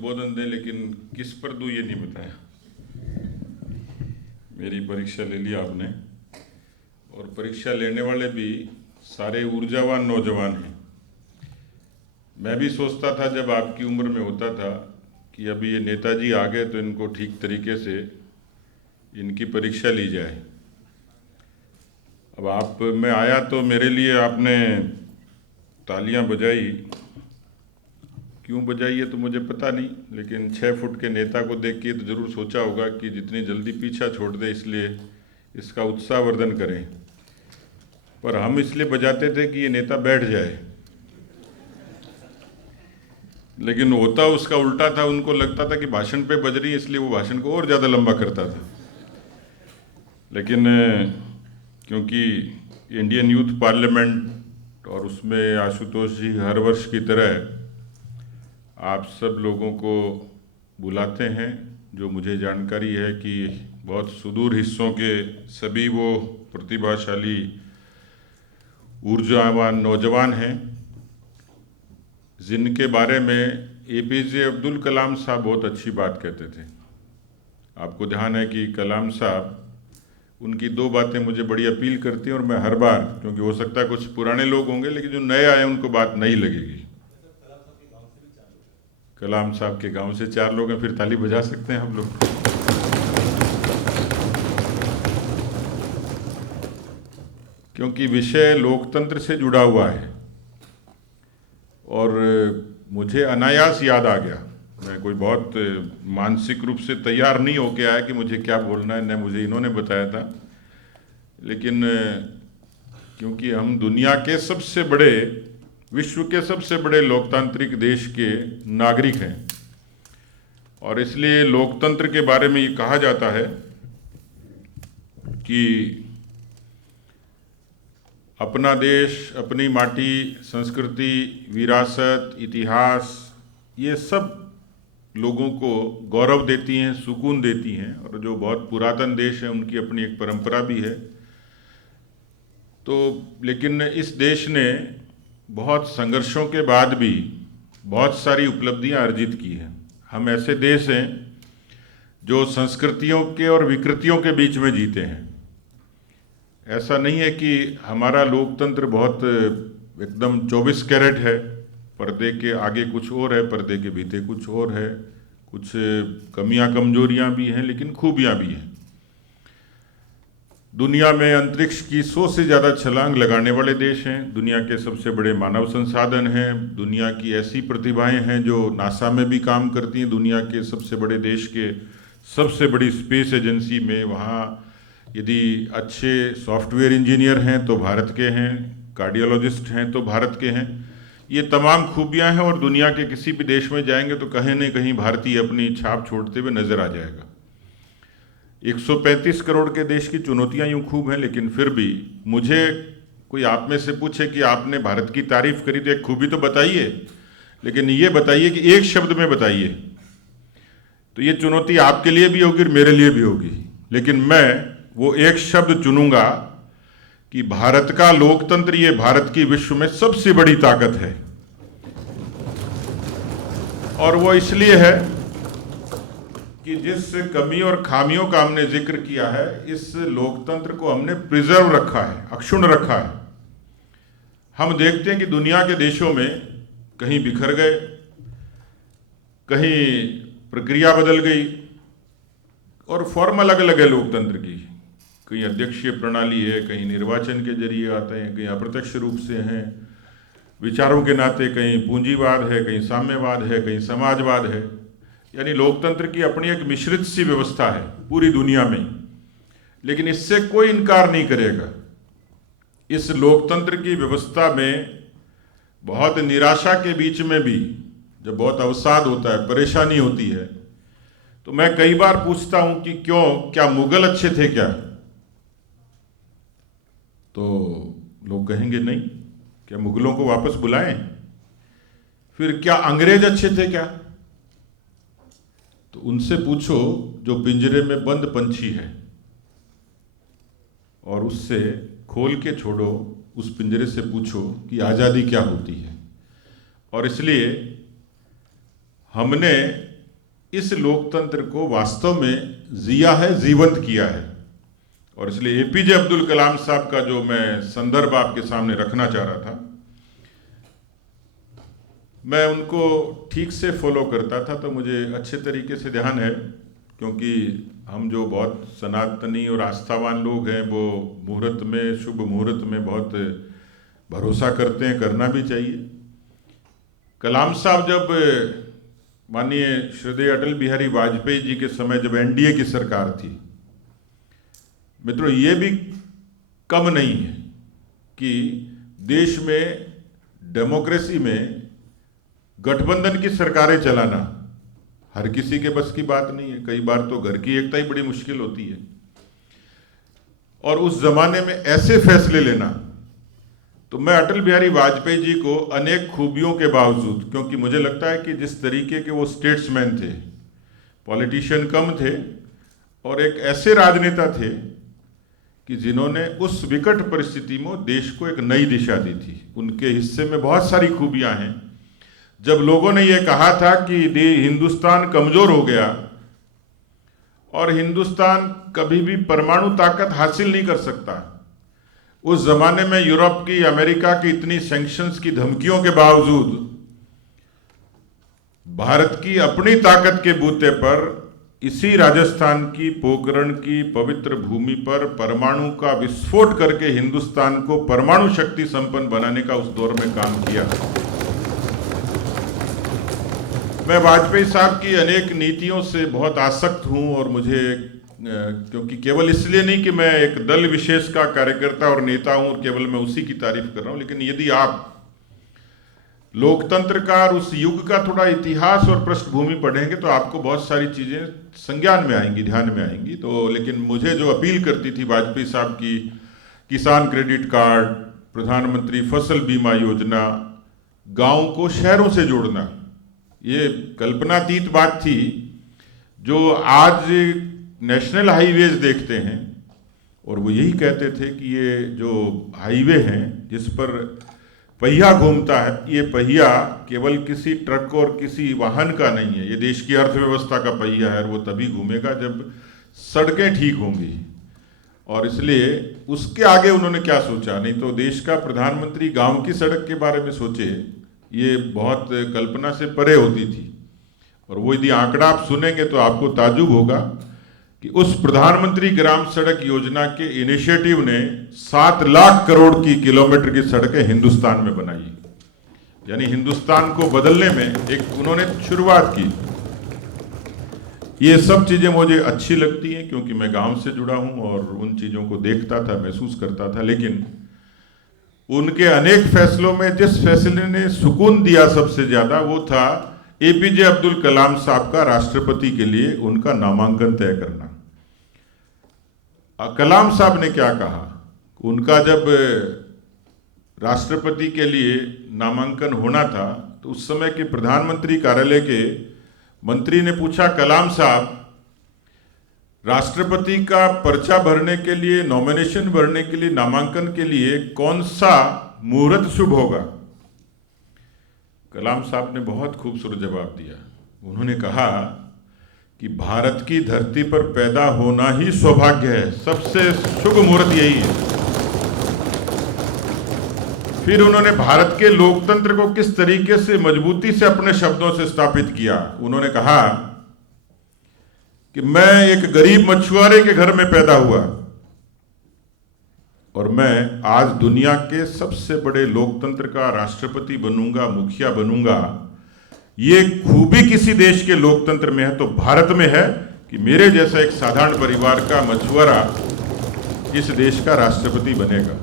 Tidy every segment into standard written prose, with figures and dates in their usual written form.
उद्बोधन दें, लेकिन किस पर दूँ ये नहीं बताया। मेरी परीक्षा ले ली आपने, और परीक्षा लेने वाले भी सारे ऊर्जावान नौजवान हैं। मैं भी सोचता था जब आपकी उम्र में होता था कि अभी ये नेताजी आ गए तो इनको ठीक तरीके से इनकी परीक्षा ली जाए। अब आप मैं आया तो मेरे लिए आपने तालियां बजाई, क्यों बजाई है तो मुझे पता नहीं, लेकिन 6 फुट के नेता को देख के तो ज़रूर सोचा होगा कि जितनी जल्दी पीछा छोड़ दे, इसलिए इसका उत्साहवर्धन करें। पर हम इसलिए बजाते थे कि ये नेता बैठ जाए, लेकिन होता उसका उल्टा था। उनको लगता था कि भाषण पे बज रही है, इसलिए वो भाषण को और ज़्यादा लंबा करता था। लेकिन क्योंकि इंडियन यूथ पार्लियामेंट और उसमें आशुतोष जी हर वर्ष की तरह आप सब लोगों को बुलाते हैं, जो मुझे जानकारी है कि बहुत सुदूर हिस्सों के सभी वो प्रतिभाशाली ऊर्जावान नौजवान हैं जिनके बारे में APJ अब्दुल कलाम साहब बहुत अच्छी बात कहते थे। आपको ध्यान है कि कलाम साहब, उनकी 2 बातें मुझे बड़ी अपील करती हैं, और मैं हर बार, क्योंकि हो सकता है कुछ पुराने लोग होंगे लेकिन जो नए आए उनको बात नहीं लगेगी। कलाम साहब के गांव से 4 लोग हैं, फिर ताली बजा सकते हैं हम लोग। क्योंकि विषय लोकतंत्र से जुड़ा हुआ है और मुझे अनायास याद आ गया। मैं कोई बहुत मानसिक रूप से तैयार नहीं होके आया कि मुझे क्या बोलना है, न मुझे इन्होंने बताया था। लेकिन क्योंकि हम दुनिया के सबसे बड़े, विश्व के सबसे बड़े लोकतांत्रिक देश के नागरिक हैं, और इसलिए लोकतंत्र के बारे में ये कहा जाता है कि अपना देश, अपनी माटी, संस्कृति, विरासत, इतिहास, ये सब लोगों को गौरव देती हैं, सुकून देती हैं, और जो बहुत पुरातन देश है उनकी अपनी एक परंपरा भी है। तो लेकिन इस देश ने बहुत संघर्षों के बाद भी बहुत सारी उपलब्धियां अर्जित की हैं। हम ऐसे देश हैं जो संस्कृतियों के और विकृतियों के बीच में जीते हैं। ऐसा नहीं है कि हमारा लोकतंत्र बहुत एकदम 24 कैरेट है, पर्दे के आगे कुछ और है, पर्दे के भीतर कुछ और है। कुछ कमियां कमजोरियां भी हैं, लेकिन खूबियां भी हैं। दुनिया में अंतरिक्ष की 100 से ज़्यादा छलांग लगाने वाले देश हैं, दुनिया के सबसे बड़े मानव संसाधन हैं, दुनिया की ऐसी प्रतिभाएं हैं जो नासा में भी काम करती हैं, दुनिया के सबसे बड़े देश के सबसे बड़ी स्पेस एजेंसी में। वहाँ यदि अच्छे सॉफ्टवेयर इंजीनियर हैं तो भारत के हैं, कार्डियोलॉजिस्ट हैं तो भारत के हैं। ये तमाम खूबियां हैं, और दुनिया के किसी भी देश में जाएंगे तो कहीं न कहीं भारतीय अपनी छाप छोड़ते हुए नजर आ जाएगा। 135 करोड़ के देश की चुनौतियां यूं खूब हैं, लेकिन फिर भी मुझे कोई आप में से पूछे कि आपने भारत की तारीफ करी तो एक खूबी तो बताइए, लेकिन ये बताइए कि एक शब्द में बताइए। तो ये चुनौती आपके लिए भी होगी और मेरे लिए भी होगी, लेकिन मैं वो एक शब्द चुनूंगा कि भारत का लोकतंत्र, ये भारत की विश्व में सबसे बड़ी ताकत है। और वो इसलिए है कि जिस कमी और खामियों का हमने जिक्र किया है, इस लोकतंत्र को हमने प्रिजर्व रखा है, अक्षुण्ण रखा है। हम देखते हैं कि दुनिया के देशों में कहीं बिखर गए, कहीं प्रक्रिया बदल गई, और फॉर्म अलग अलग है लोकतंत्र की। कहीं अध्यक्षीय प्रणाली है, कहीं निर्वाचन के जरिए आते हैं, कहीं अप्रत्यक्ष रूप से हैं विचारों के नाते, कहीं पूंजीवाद है, कहीं साम्यवाद है, कहीं समाजवाद है। यानी लोकतंत्र की अपनी एक मिश्रित सी व्यवस्था है पूरी दुनिया में। लेकिन इससे कोई इनकार नहीं करेगा, इस लोकतंत्र की व्यवस्था में बहुत निराशा के बीच में भी जब बहुत अवसाद होता है, परेशानी होती है, तो मैं कई बार पूछता हूं कि क्यों, क्या मुगल अच्छे थे क्या? तो लोग कहेंगे नहीं। क्या मुगलों को वापस बुलाएं? फिर क्या अंग्रेज अच्छे थे क्या? तो उनसे पूछो जो पिंजरे में बंद पंछी है, और उससे खोल के छोड़ो, उस पिंजरे से पूछो कि आज़ादी क्या होती है। और इसलिए हमने इस लोकतंत्र को वास्तव में जिया है, जीवंत किया है। और इसलिए एपीजे अब्दुल कलाम साहब का जो मैं संदर्भ आपके सामने रखना चाह रहा था, मैं उनको ठीक से फॉलो करता था, तो मुझे अच्छे तरीके से ध्यान है, क्योंकि हम जो बहुत सनातनी और आस्थावान लोग हैं वो मुहूर्त में, शुभ मुहूर्त में बहुत भरोसा करते हैं, करना भी चाहिए। कलाम साहब जब माननीय श्रद्धेय अटल बिहारी वाजपेयी जी के समय जब एनडीए की सरकार थी, मित्रों ये भी कम नहीं है कि देश में डेमोक्रेसी में गठबंधन की सरकारें चलाना हर किसी के बस की बात नहीं है। कई बार तो घर की एकता ही बड़ी मुश्किल होती है, और उस जमाने में ऐसे फैसले लेना, तो मैं अटल बिहारी वाजपेयी जी को अनेक खूबियों के बावजूद, क्योंकि मुझे लगता है कि जिस तरीके के वो स्टेट्समैन थे, पॉलिटिशियन कम थे, और एक ऐसे राजनेता थे कि जिन्होंने उस विकट परिस्थिति में देश को एक नई दिशा दी थी। उनके हिस्से में बहुत सारी खूबियां हैं। जब लोगों ने यह कहा था कि हिंदुस्तान कमजोर हो गया और हिंदुस्तान कभी भी परमाणु ताकत हासिल नहीं कर सकता, उस जमाने में यूरोप की, अमेरिका की इतनी सैंक्शंस की धमकियों के बावजूद भारत की अपनी ताकत के बूते पर इसी राजस्थान की पोखरण की पवित्र भूमि पर परमाणु का विस्फोट करके हिंदुस्तान को परमाणु शक्ति संपन्न बनाने का उस दौर में काम किया। मैं वाजपेयी साहब की अनेक नीतियों से बहुत आसक्त हूं, और मुझे, क्योंकि केवल इसलिए नहीं कि मैं एक दल विशेष का कार्यकर्ता और नेता हूं और केवल मैं उसी की तारीफ कर रहा हूं, लेकिन यदि आप लोकतंत्र का और उस युग का थोड़ा इतिहास और पृष्ठभूमि पढ़ेंगे तो आपको बहुत सारी चीजें संज्ञान में आएंगी, ध्यान में आएंगी। तो लेकिन मुझे जो अपील करती थी वाजपेयी साहब की, किसान क्रेडिट कार्ड, प्रधानमंत्री फसल बीमा योजना, गांव को शहरों से जोड़ना, ये कल्पनातीत बात थी। जो आज नेशनल हाईवेज देखते हैं, और वो यही कहते थे कि ये जो हाईवे हैं जिस पर पहिया घूमता है, ये पहिया केवल किसी ट्रक और किसी वाहन का नहीं है, ये देश की अर्थव्यवस्था का पहिया है, और वो तभी घूमेगा जब सड़कें ठीक होंगी। और इसलिए उसके आगे उन्होंने क्या सोचा, नहीं तो देश का प्रधानमंत्री गांव की सड़क के बारे में सोचे, ये बहुत कल्पना से परे होती थी। और वो यदि आंकड़ा आप सुनेंगे तो आपको ताज्जुब होगा कि उस प्रधानमंत्री ग्राम सड़क योजना के इनिशिएटिव ने 7 लाख करोड़ की किलोमीटर की सड़कें हिंदुस्तान में बनाई। यानी हिंदुस्तान को बदलने में एक उन्होंने शुरुआत की। ये सब चीजें मुझे अच्छी लगती हैं क्योंकि मैं गांव से जुड़ा हूं और उन चीजों को देखता था, महसूस करता था। लेकिन उनके अनेक फैसलों में जिस फैसले ने सुकून दिया सबसे ज्यादा, वो था एपीजे अब्दुल कलाम साहब का राष्ट्रपति के लिए उनका नामांकन तय करना। कलाम साहब ने क्या कहा, उनका जब राष्ट्रपति के लिए नामांकन होना था तो उस समय के प्रधानमंत्री कार्यालय के मंत्री ने पूछा, कलाम साहब, राष्ट्रपति का पर्चा भरने के लिए, नॉमिनेशन भरने के लिए, नामांकन के लिए कौन सा मुहूर्त शुभ होगा? कलाम साहब ने बहुत खूबसूरत जवाब दिया। उन्होंने कहा कि भारत की धरती पर पैदा होना ही सौभाग्य है, सबसे शुभ मुहूर्त यही है। फिर उन्होंने भारत के लोकतंत्र को किस तरीके से मजबूती से अपने शब्दों से स्थापित किया। उन्होंने कहा कि मैं एक गरीब मछुआरे के घर में पैदा हुआ और मैं आज दुनिया के सबसे बड़े लोकतंत्र का राष्ट्रपति बनूंगा, मुखिया बनूंगा। ये खूबी किसी देश के लोकतंत्र में है तो भारत में है कि मेरे जैसा एक साधारण परिवार का मछुआरा इस देश का राष्ट्रपति बनेगा।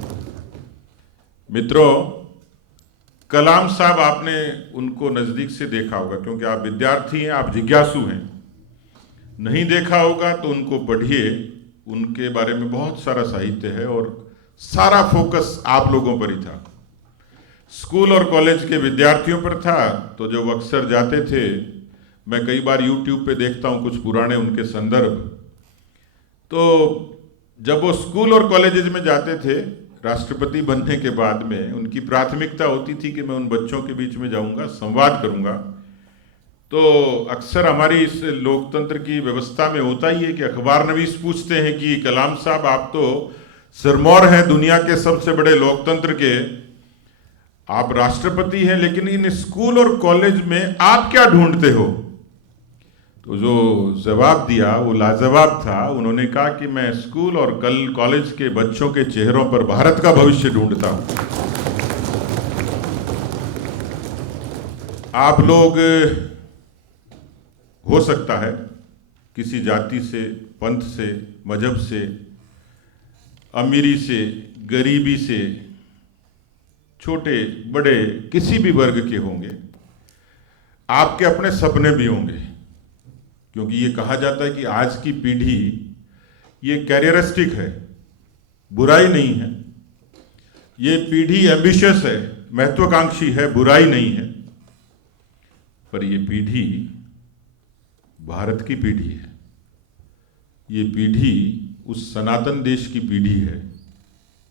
मित्रों, कलाम साहब, आपने उनको नजदीक से देखा होगा क्योंकि आप विद्यार्थी हैं, आप जिज्ञासु हैं। नहीं देखा होगा तो उनको पढ़िए, उनके बारे में बहुत सारा साहित्य है और सारा फोकस आप लोगों पर ही था। स्कूल और कॉलेज के विद्यार्थियों पर था, तो जब अक्सर जाते थे, मैं कई बार यूट्यूब पे देखता हूँ कुछ पुराने उनके संदर्भ, तो जब वो स्कूल और कॉलेजेस में जाते थे राष्ट्रपति बनने के बाद में, उनकी प्राथमिकता होती थी कि मैं उन बच्चों के बीच में जाऊंगा, संवाद करूंगा तो अक्सर हमारी इस लोकतंत्र की व्यवस्था में होता ही है कि अखबार नवीस पूछते हैं कि कलाम साहब, आप तो सिरमौर हैं दुनिया के सबसे बड़े लोकतंत्र के, आप राष्ट्रपति हैं, लेकिन इन स्कूल और कॉलेज में आप क्या ढूंढते हो? तो जो जवाब दिया वो लाजवाब था। उन्होंने कहा कि मैं स्कूल और कॉलेज के बच्चों के चेहरों पर भारत का भविष्य ढूंढता हूं। आप लोग, हो सकता है किसी जाति से, पंथ से, मजहब से, अमीरी से, गरीबी से, छोटे बड़े किसी भी वर्ग के होंगे। आपके अपने सपने भी होंगे, क्योंकि ये कहा जाता है कि आज की पीढ़ी ये कैरियरिस्टिक है, बुराई नहीं है। ये पीढ़ी एम्बिशियस है, महत्वाकांक्षी है, बुराई नहीं है। पर ये पीढ़ी भारत की पीढ़ी है। ये पीढ़ी उस सनातन देश की पीढ़ी है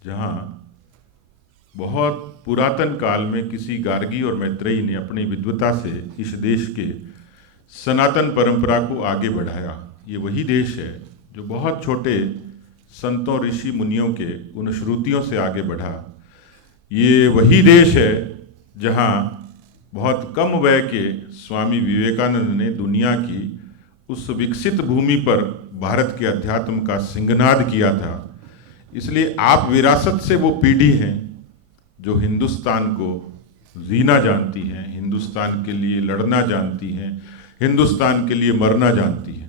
जहाँ बहुत पुरातन काल में किसी गार्गी और मैत्रेयी ने अपनी विद्वता से इस देश के सनातन परंपरा को आगे बढ़ाया। ये वही देश है जो बहुत छोटे संतों, ऋषि मुनियों के उन श्रुतियों से आगे बढ़ा। ये वही देश है जहाँ बहुत कम वय के स्वामी विवेकानंद ने दुनिया की उस विकसित भूमि पर भारत के अध्यात्म का सिंहनाद किया था। इसलिए आप विरासत से वो पीढ़ी हैं जो हिंदुस्तान को जीना जानती हैं, हिंदुस्तान के लिए लड़ना जानती हैं, हिंदुस्तान के लिए मरना जानती हैं।